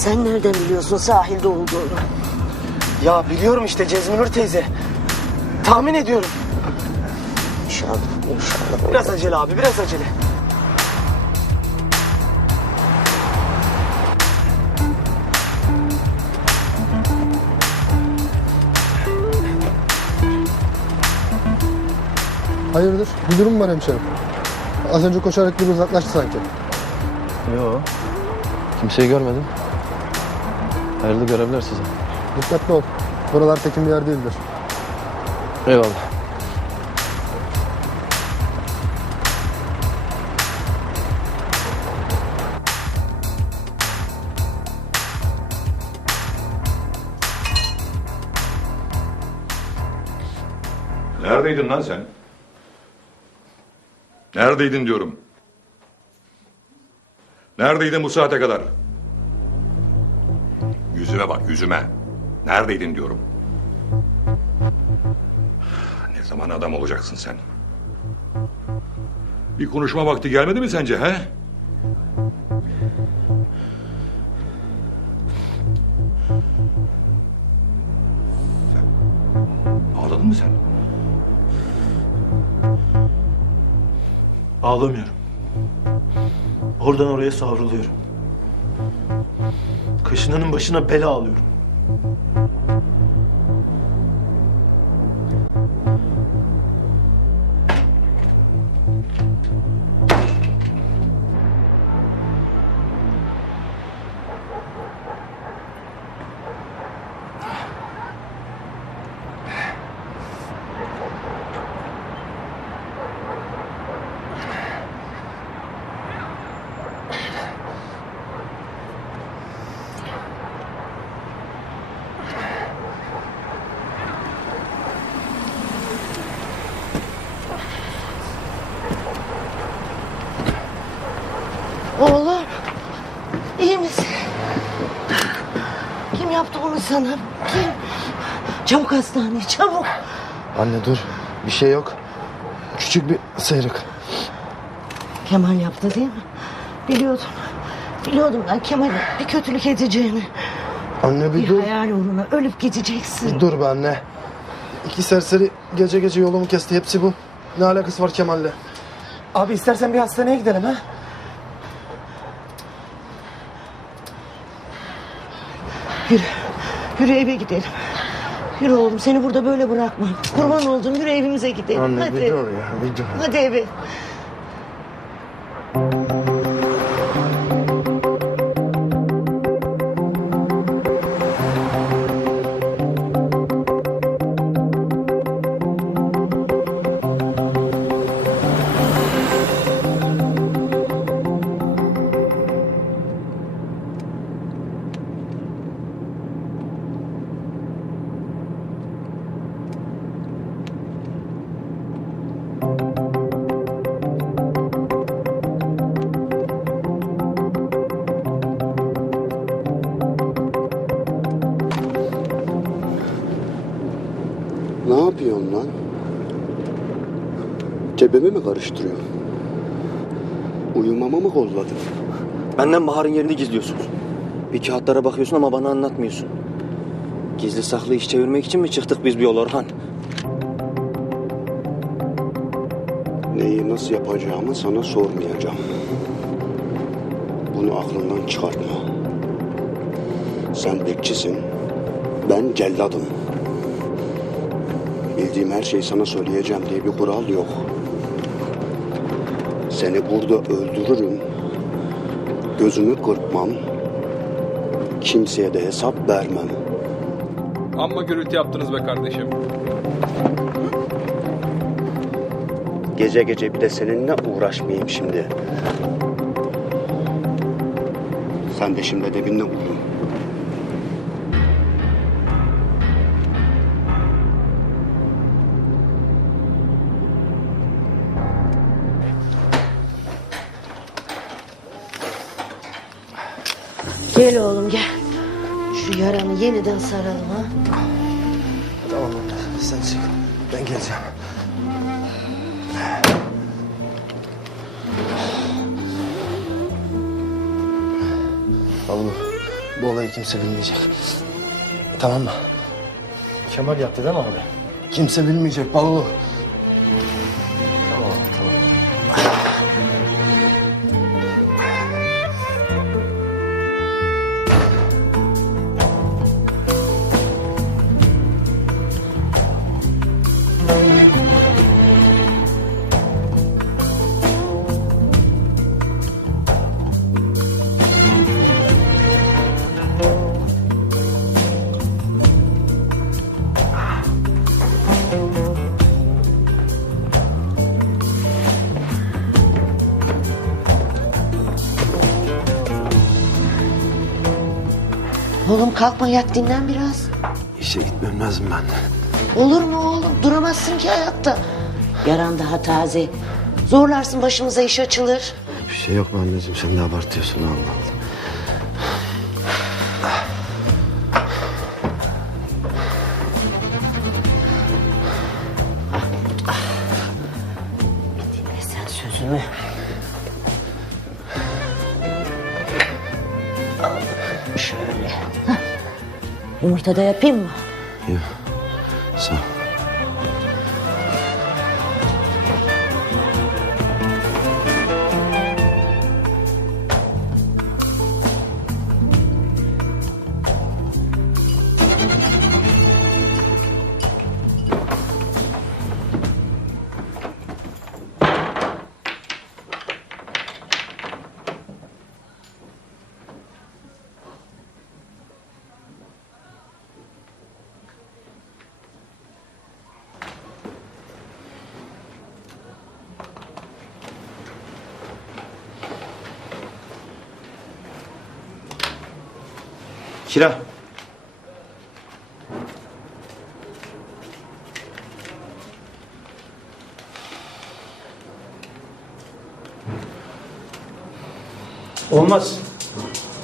Sen nereden biliyorsun sahilde olduğunu? Ya biliyorum işte Cezminur teyze. Tahmin ediyorum. İnşallah, inşallah. Biraz acele abi biraz acele. Hayırdır? Bir durum mu var hemşerim? Az önce koşarak bir uzaklaştı sanki. Yo. Kimseyi görmedim. Hayırlı görevler size. Dikkatli ol. Buralar tekin bir yer değildir. Eyvallah. Neredeydin lan sen? Neredeydin diyorum. Neredeydin bu saate kadar? Yüzüme bak yüzüme. Neredeydin diyorum. Ne zaman adam olacaksın sen? Bir konuşma vakti gelmedi mi sence he? Ağladın mı sen? Ağlamıyorum. Oradan oraya savruluyorum. Kaşınanın başına bela alıyorum. Sana? Kim? Çabuk hastaneye, çabuk. Anne dur. Bir şey yok. Küçük bir sıyrık. Kemal yaptı değil mi? Biliyordum. Biliyordum ben Kemal'in bir kötülük edeceğini. Anne bir Bir dur. hayal uğruna ölüp gideceksin. Dur be anne. İki serseri gece gece yolumu kesti. Hepsi bu. Ne alakası var Kemal'le? Abi istersen bir hastaneye gidelim ha. Yürü. Yürü eve gidelim. Yürü oğlum seni burada böyle bırakmam. Kurban oldum yürü evimize gidelim. Anne Hadi. bir dur ya bir dur. Hadi eve. Mi karıştırıyor? Uyumama mı kolladın? Benden Bahar'ın yerini gizliyorsunuz. Bir kağıtlara bakıyorsun ama bana anlatmıyorsun. Gizli saklı iş çevirmek için mi çıktık biz bir yol Orhan? Neyi nasıl yapacağımı sana sormayacağım. Bunu aklından çıkartma. Sen bekçisin, ben celladım. Bildiğim her şeyi sana söyleyeceğim diye bir kural yok. Seni burada öldürürüm. Gözümü kırpmam. Kimseye de hesap vermem. Amma gürültü yaptınız be kardeşim. Gece gece bir de seninle uğraşmayayım şimdi. Sen de şimdi dibinle uyun. Gel oğlum gel. Şu yaranı yeniden saralım ha. Tamam anne sen çık. Ben geleceğim. Al bunu. Bu olayı kimse bilmeyecek. Tamam mı? Kemal yaptı değil mi abi? Kimse bilmeyecek Balulu. Oğlum kalkma yat dinlen biraz. İşe gitmem lazım ben. Olur mu oğlum? Duramazsın ki ayakta. Yaran daha taze. Zorlarsın başımıza iş açılır. Bir şey yok mu anneciğim? Sen de abartıyorsun Allah Yumurta da yapayım mı? Kira. Olmaz.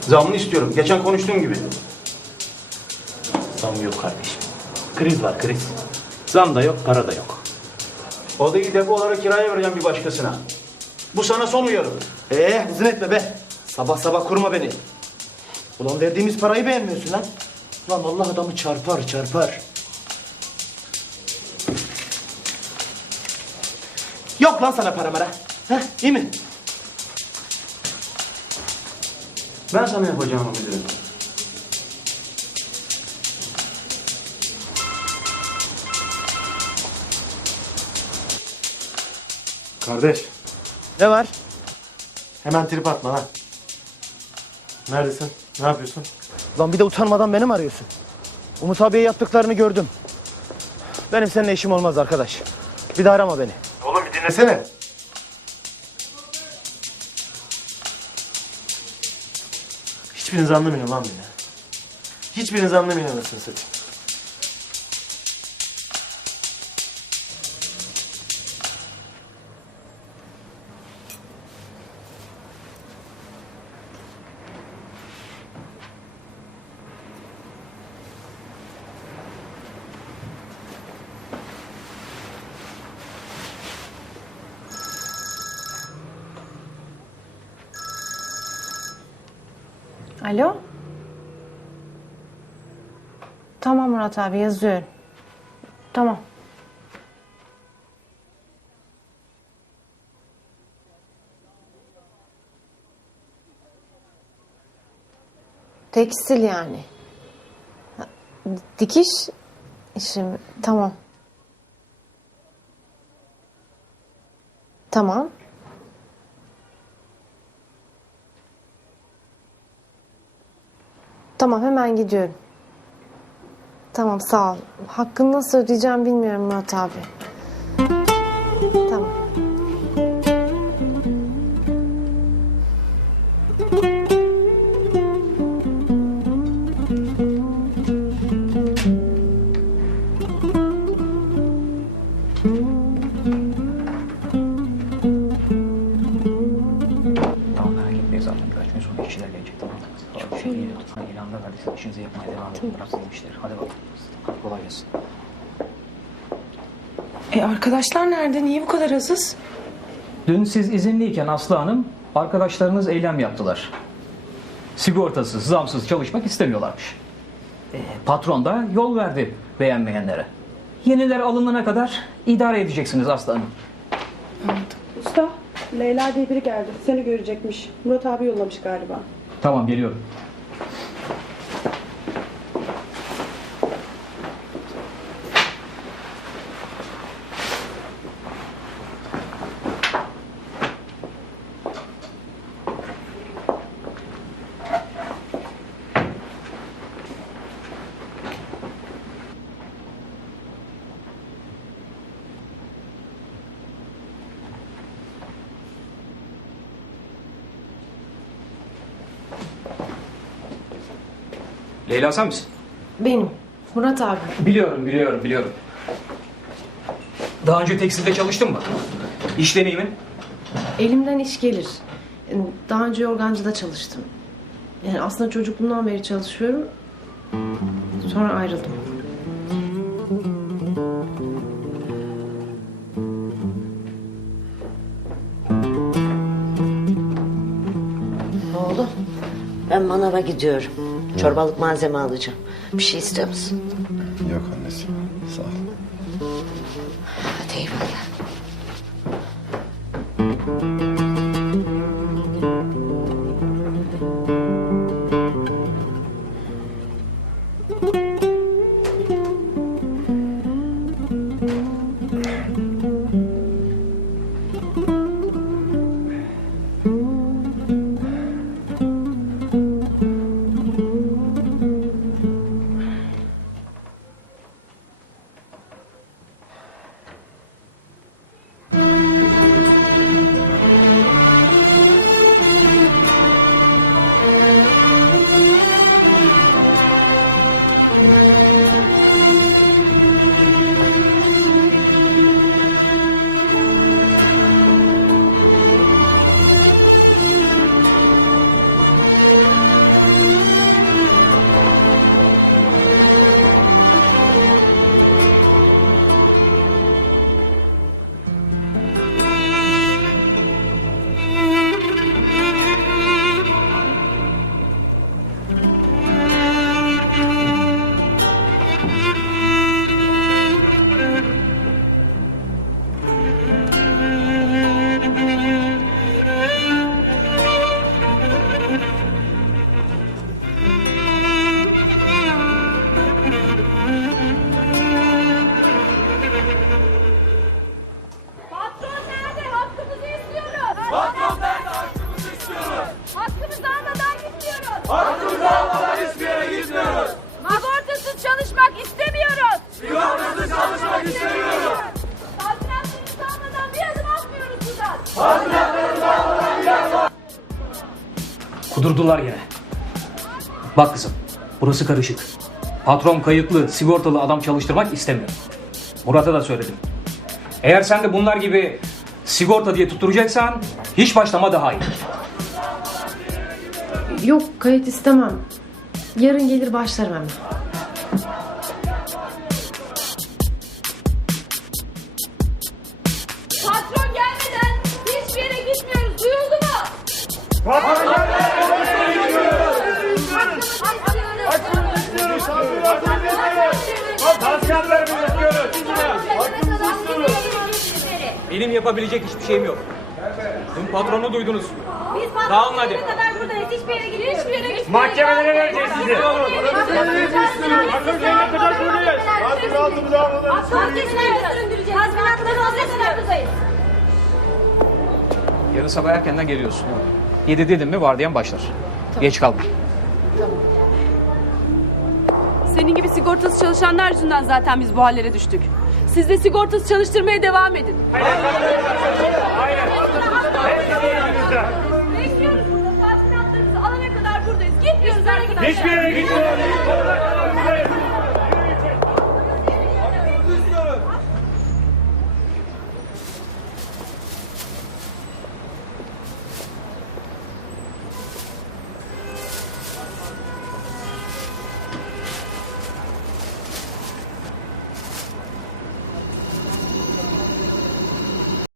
Zamını istiyorum. Geçen konuştuğum gibi. Zam yok kardeşim. Kriz var kriz. Zam da yok, para da yok. Odayı depo olarak kiraya vereceğim bir başkasına. Bu sana son uyarım. Ee hızın etme be. Sabah sabah kurma beni. Ulan verdiğimiz parayı beğenmiyorsun lan. Lan Allah adamı çarpar çarpar. Yok lan sana para mara. Heh, iyi mi? Ben sana yapacağımı bilirim. Kardeş Ne var? hemen trip atma lan. Neredesin? Ne yapıyorsun? Lan bir de utanmadan beni mi arıyorsun? Umut abiye yaptıklarını gördüm. Benim seninle işim olmaz arkadaş. Bir daha arama beni. Oğlum bir dinlesene. Hiçbiriniz anlamıyor lan beni. Hiçbiriniz anlamıyor anasını satayım. Alo? Tamam Murat abi yazıyorum. Tamam. Tekstil yani. Dikiş işi mi? Tamam. Tamam. Tamam hemen gidiyorum. Tamam sağ ol. Hakkını nasıl ödeyeceğim bilmiyorum Murat abi. Tamam. İşinizi yapmaya devam edin. Burası yemişler. Hadi bakalım. Hadi kolay gelsin. E arkadaşlar nerede? Niye bu kadar azız? Dün siz izinliyken Aslı Hanım, arkadaşlarınız eylem yaptılar. sigortasız, zamsız çalışmak istemiyorlarmış. E, patron da yol verdi beğenmeyenlere. Yeniler alınana kadar idare edeceksiniz aslanım. Usta, Leyla diye biri geldi. Seni görecekmiş. Murat abi yollamış galiba. Tamam geliyorum. Leyla sen misin? Benim. Murat abi. Biliyorum, biliyorum, biliyorum. Daha önce tekstilde çalıştın mı? İş deneyimin? Elimden iş gelir. Daha önce yorgancıda çalıştım. Yani aslında çocukluğumdan beri çalışıyorum. Sonra ayrıldım. Ben manava gidiyorum. Çorbalık malzeme alacağım. Bir şey istiyor musun? Yok annesi. Sağ ol. Hadi eyvallah. Kudurdular yine. Bak kızım, burası karışık. Patron kayıtlı, sigortalı adam çalıştırmak istemiyor. Murat'a da söyledim. Eğer sen de bunlar gibi sigorta diye tutturacaksan hiç başlama daha iyi. Yok kayıt istemem. Yarın gelir başlarım hemen. Patron gelmeden hiçbir yere gitmiyoruz. Duyuldu mu? Patron gelmeden Tazminatlarımızı istiyoruz. Benim yapabilecek hiçbir şeyim yok. Dün patronu duydunuz. Biz Dağılın hadi. kadar buradayız. Hiçbir yere gitmiyoruz. Hiçbir yere gitmiyoruz. Mahkemelere vereceğiz sizi. Hakkımızı kadar buradayız. Tazminatımızı almadan Tazminatlarımızı kadar buradayız. Yarın sabah erkenden geliyorsun. 7 dedim mi vardiyan başlar. Geç kalma. Senin gibi sigortası çalışanlar yüzünden zaten biz bu hallere düştük. Siz de sigortası çalıştırmaya devam edin. Aynen. Aynen. Bekliyoruz burada. Tazminatlarınızı alana kadar buradayız. Gitmiyoruz. Hiçbir yere gitmiyoruz.